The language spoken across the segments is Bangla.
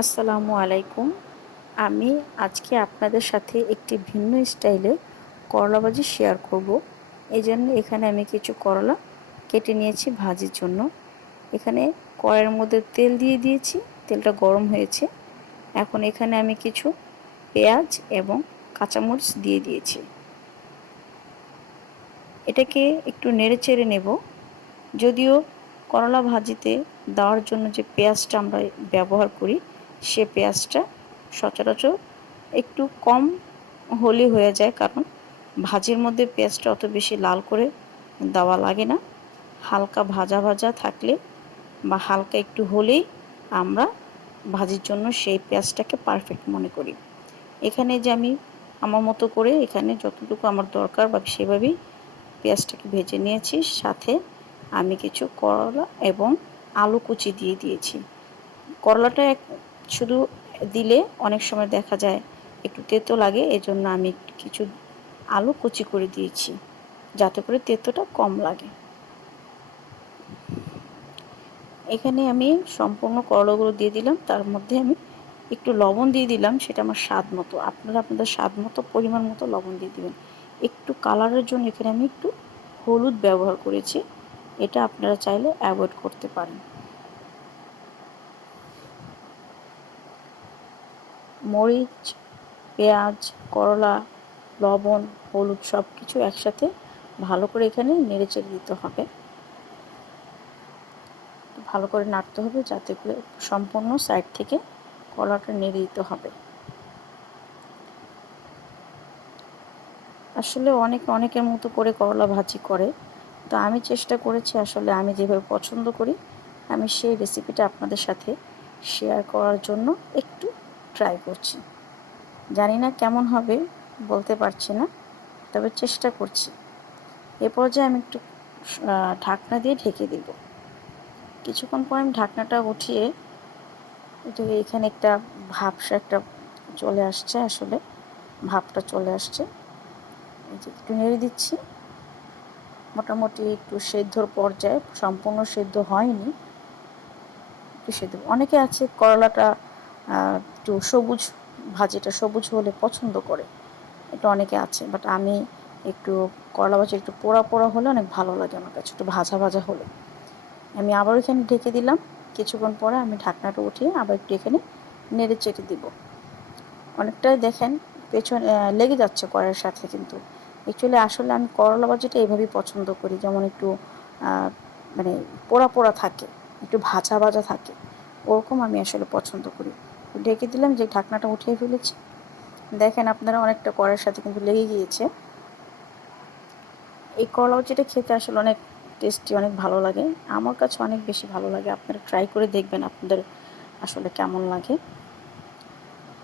আসসালামু আলাইকুম। আমি আজকে আপনাদের সাথে একটি ভিন্ন স্টাইলে করলা ভাজি শেয়ার করব। এই জন্য এখানে আমি কিছু করলা কেটে নিয়েছি ভাজির জন্য। এখানে কড়াইয়ের মধ্যে তেল দিয়ে দিয়েছি, তেলটা গরম হয়েছে। এখন এখানে আমি কিছু পেঁয়াজ এবং কাঁচামরিচ দিয়ে দিয়েছি। এটাকে একটু নেড়ে চেড়ে নেব। যদিও করলা ভাজিতে দেওয়ার জন্য যে পেঁয়াজটা আমরা ব্যবহার করি, সে পেঁয়াজটা সচরাচর একটু কম হলে হয়ে যায়, কারণ ভাজির মধ্যে পেঁয়াজটা অত বেশি লাল করে দেওয়া লাগে না। হালকা ভাজা ভাজা থাকলে বা হালকা একটু হলেই আমরা ভাজির জন্য সেই পেঁয়াজটাকে পারফেক্ট মনে করি। এখানে যে আমি আমার মতো করে এখানে যতটুকু আমার দরকার বা সেভাবেই পেঁয়াজটাকে ভেজে নিয়েছি। সাথে আমি কিছু করলা এবং আলু কুচি দিয়ে দিয়েছি। করলাটা শুধু দিলে অনেক সময় দেখা যায় একটু তেতো লাগে, এজন্য আমি কিছু আলু কুচি করে দিয়েছি যাতে করে তেতোটা কম লাগে। এখানে আমি সম্পূর্ণ করলাগুলো দিয়ে দিলাম, তার মধ্যে আমি একটু লবণ দিয়ে দিলাম, সেটা আমার স্বাদ মতো। আপনারা আপনাদের স্বাদ মতো পরিমাণ মতো লবণ দিয়ে দিবেন। একটু কালারের জন্য এখানে আমি একটু হলুদ ব্যবহার করেছি, এটা আপনারা চাইলে অ্যাভয়েড করতে পারেন। মরিচ, পেঁয়াজ, করলা, লবণ, হলুদ সব কিছু একসাথে ভালো করে এখানে নেড়েচেড়ে দিতে হবে। ভালো করে নাড়তে হবে যাতে করে সম্পূর্ণ সাইড থেকে কলাটা নেড়ে দিতে হবে। আসলে অনেকের মতো করে করলা ভাজি করে, তো আমি চেষ্টা করেছি আসলে আমি যেভাবে পছন্দ করি আমি সেই রেসিপিটা আপনাদের সাথে শেয়ার করার জন্য একটু ট্রাই করছি। জানি না কেমন হবে, বলতে পারছি না, তবে চেষ্টা করছি। এ পর্যায়ে আমি একটু ঢাকনা দিয়ে ঢেকে দেব। কিছুক্ষণ পর আমি ঢাকনাটা উঠিয়ে এটা এখানে একটা ভাবসা একটা চলে আসছে, আসলে ভাবটা চলে আসছে। এই যে একটু নেড়ে দিচ্ছি, মোটামুটি একটু সেদ্ধর পর্যায়ে, সম্পূর্ণ সেদ্ধ হয়নি, একটু সেদ্ধ। অনেকে আছে করলাটা একটু সবুজ, ভাজিটা সবুজ হলে পছন্দ করে, এটা অনেকে আছে, বাট আমি একটু করলা ভাজি একটু পোড়া পোড়া হলে অনেক ভালো লাগে আমার কাছে, একটু ভাজা ভাজা হলে। আমি আবার এখানে ঢেকে দিলাম। কিছুক্ষণ পরে আমি ঢাকনাটা উঠিয়ে আবার একটু এখানে নেড়ে চেড়ে দিব। অনেকটাই দেখেন পেছনে লেগে যাচ্ছে কড়াইয়ের সাথে, কিন্তু অ্যাকচুয়ালি আসলে আমি করলা ভাজিটা এইভাবেই পছন্দ করি, যেমন একটু মানে পোড়া পোড়া থাকে, একটু ভাজা ভাজা থাকে, ওরকম আমি আসলে পছন্দ করি। ঢেকে দিলাম, যে ঢাকনাটা উঠিয়ে ফেলেছি। দেখেন আপনারা অনেকটা কড়াইয়ের সাথে কিন্তু লেগে গিয়েছে। এই করলা ভাজিটা খেতে আসলে অনেক টেস্টি, অনেক ভালো লাগে, আমার কাছে অনেক বেশি ভালো লাগে। আপনারা ট্রাই করে দেখবেন আপনাদের আসলে কেমন লাগে।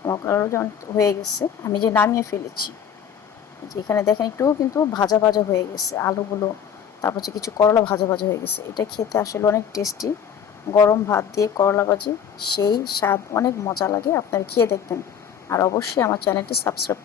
আমার করলা ভাজি হয়ে গেছে, আমি যে নামিয়ে ফেলেছি। যে এখানে দেখেন একটু কিন্তু ভাজা ভাজা হয়ে গেছে আলুগুলো, তারপর হচ্ছে কিছু করলা ভাজা ভাজা হয়ে গেছে। এটা খেতে আসলে অনেক টেস্টি, গরম ভাত দিয়ে করলা ভাজি সেই স্বাদ, অনেক মজা লাগে। আপনারা খেয়ে দেখবেন, আর অবশ্যই আমার চ্যানেলটি সাবস্ক্রাইব